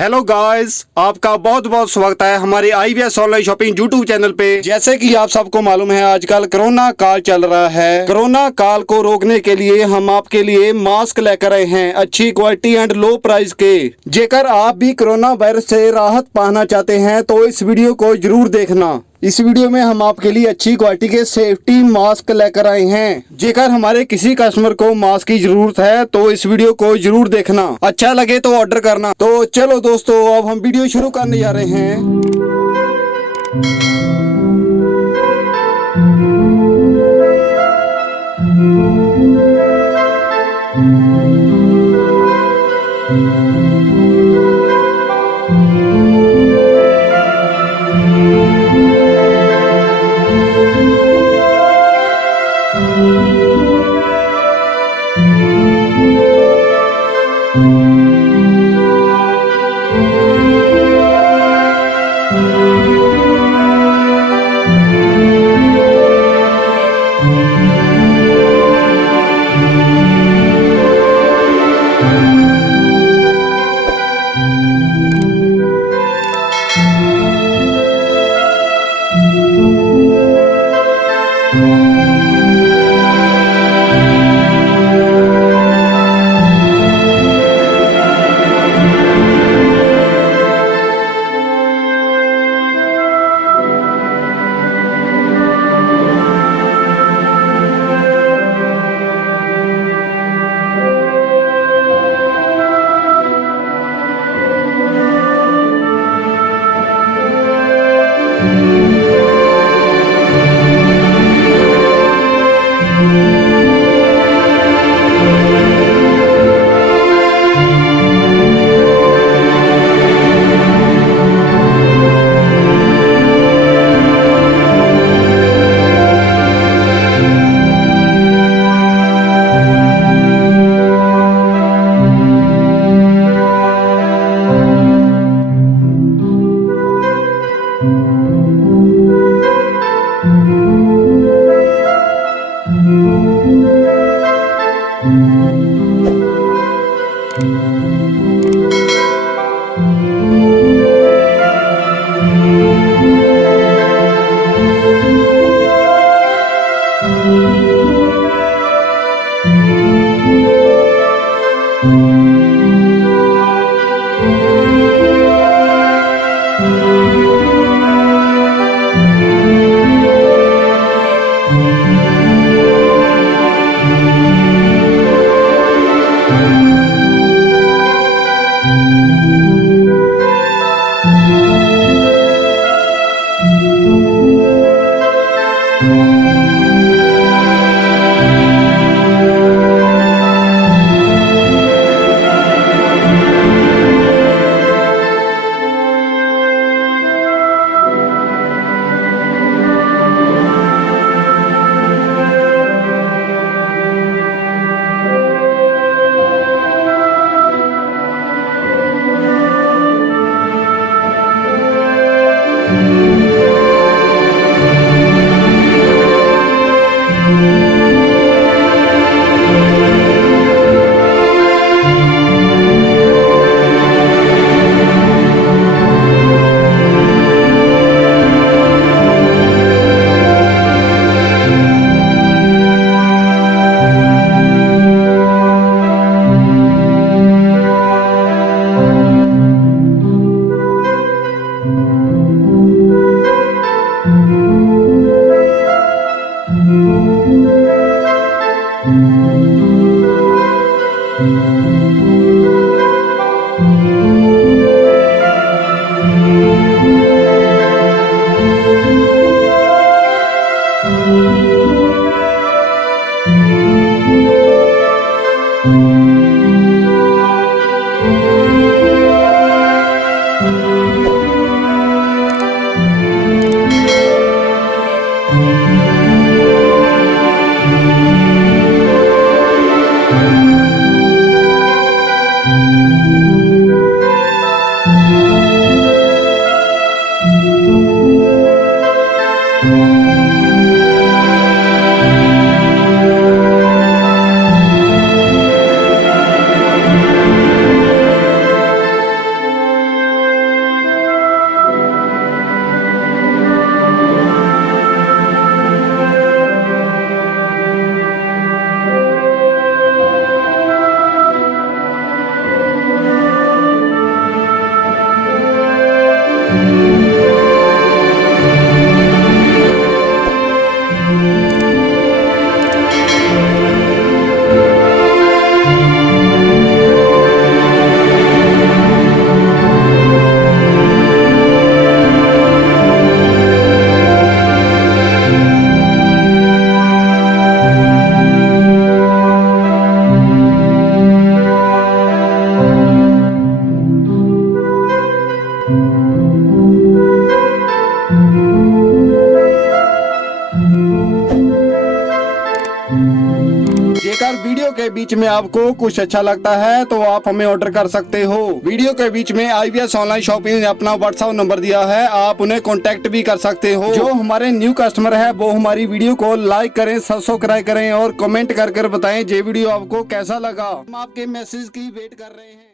Hello guys, आपका बहुत बहुत स्वागत है हमारे IBS online shopping YouTube channel पे। जैसे कि आप सबको मालूम है, आजकल कोरोना काल चल रहा है। कोरोना काल को रोकने के लिए हम आपके लिए मास्क लेकर आए हैं अच्छी क्वालिटी एंड लो प्राइस के। जेकर आप भी कोरोना वायरस से राहत पाना चाहते हैं तो इस वीडियो को जरूर देखना। इस वीडियो में हम आपके लिए अच्छी क्वालिटी के सेफ्टी मास्क लेकर आए हैं। जेकर हमारे किसी कस्टमर को मास्क की जरूरत है तो इस वीडियो को जरूर देखना, अच्छा लगे तो ऑर्डर करना। तो चलो दोस्तों, अब हम वीडियो शुरू करने जा रहे हैं। के बीच में आपको कुछ अच्छा लगता है तो आप हमें ऑर्डर कर सकते हो। वीडियो के बीच में IBS ऑनलाइन शॉपिंग ने अपना व्हाट्सएप नंबर दिया है, आप उन्हें कॉन्टेक्ट भी कर सकते हो। जो हमारे न्यू कस्टमर है वो हमारी वीडियो को लाइक करें, सब्सक्राइब करें और कमेंट कर बताएं ये वीडियो आपको कैसा लगा। हम आपके मैसेज की वेट कर रहे हैं।